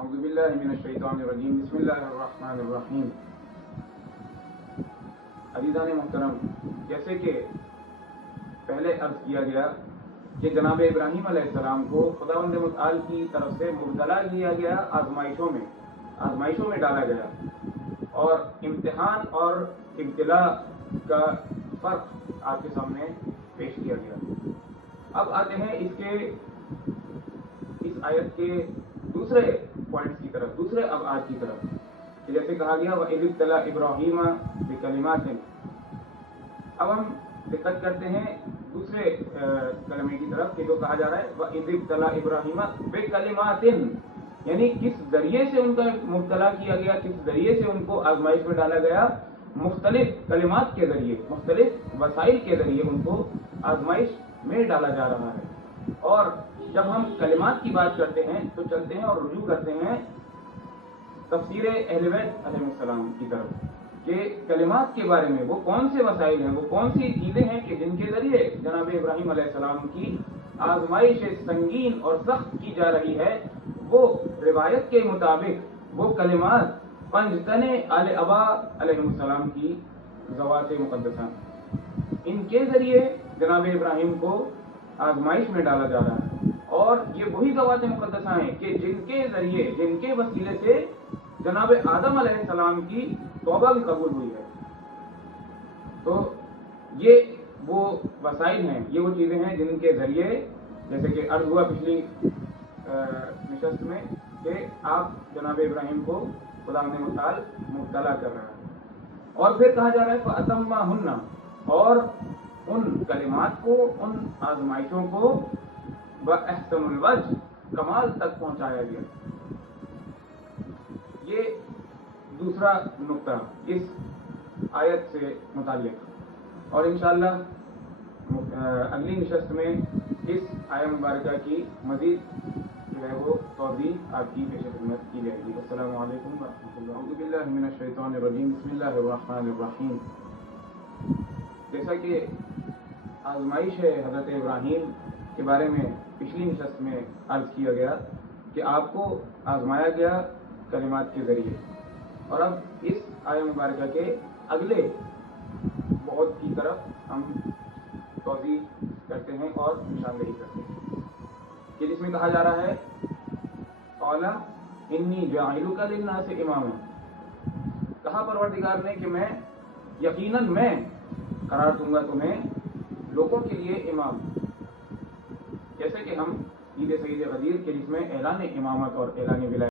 اعوذ باللہ من الشیطان الرجیم بسم اللہ الرحمن الرحیم۔ عزیزان محترم، جیسے کہ پہلے عرض کیا گیا کہ جناب ابراہیم علیہ السلام کو خداوند متعال کی طرف سے مبتلا کیا گیا، آزمائشوں میں ڈالا گیا، اور امتحان اور ابتلا کا فرق آپ کے سامنے پیش کیا گیا۔ اب آتے ہیں اس آیت کے دوسرے پوائنٹس کی طرف، دوسرے ابعاد کی طرف، کہ جیسے کہا گیا وَإِذِ ابْتَلَىٰ إِبْرَاهِيمَ بِكَلِمَاتٍ۔ اب ہم دقت کرتے ہیں دوسرے کلمے کی طرف کہ جو کہا جا رہا ہے وَإِذِ ابْتَلَىٰ إِبْرَاهِيمَ بِكَلِمَاتٍ، یعنی کس ذریعے سے ان کا مبتلا کیا گیا، کس ذریعے سے ان کو آزمائش میں ڈالا گیا، مختلف کلمات کے ذریعے، مختلف وسائل کے ذریعے ان کو آزمائش میں ڈالا جا رہا ہے۔ اور جب ہم کلمات کی بات کرتے ہیں تو چلتے ہیں اور رجوع کرتے ہیں تفسیر اہل بیت علیہ السلام کی طرف کہ کلمات کے بارے میں وہ کون سے وسائل ہیں، وہ کون سی چیزیں ہیں کہ جن کے ذریعے جناب ابراہیم علیہ السلام کی آزمائش سنگین اور سخت کی جا رہی ہے۔ وہ روایت کے مطابق وہ کلمات پنجتن آل ابا علیہ السلام کی ذوات مقدسہ، ان کے ذریعے جناب ابراہیم کو آزمائش میں ڈالا جا رہا ہے، اور یہ وہی ذوات مقدسہ ہیں کہ جن کے ذریعے، جن کے وسیلے سے جناب آدم علیہ السلام کی توبہ بھی قبول ہوئی ہے۔ تو یہ وہ وسائل ہیں، یہ وہ چیزیں ہیں جن کے ذریعے، جیسے کہ عرض ہوا پچھلی نشست میں کہ آپ جناب ابراہیم کو خدا متعال مبتلا کر رہا ہے، اور پھر کہا جا رہا ہے فَأَتَمَّهُنَّ، اور ان کلمات کو، ان آزمائشوں کو بأحسن الوجہ، کمال تک پہنچایا گیا۔ یہ دوسرا نقطہ اس آیت سے متعلق، اور انشاءاللہ اگلی نشست میں اس آیہ مبارکہ کی مزید جو ہے وہ توضیح آپ کی پیش خدمت کی جائے گی۔ السلام علیکم ورحمۃ اللہ۔ اعوذ باللہ من الشیطان الرجیم بسم اللہ الرحمن الرحیم۔ جیسا کہ آزمائش ہے حضرت ابراہیم کے بارے میں پچھلی نشست میں عرض کیا گیا کہ آپ کو آزمایا گیا کلمات کے ذریعے، اور اب اس آیہ مبارکہ کے اگلے بعد کی طرف ہم توضیح کرتے ہیں اور نشاندہی کرتے ہیں کہ جس میں کہا جا رہا ہے قَالَ إِنِّي جَاعِلُكَ لِلنَّاسِ إِمَامًا، کہا پروردگار نے کہ میں یقیناً میں قرار دوں گا تمہیں لوگوں کے لیے امام، جیسے کہ ہم عید سعید غدیر کے جس میں اعلان امامت اور اعلان ولایت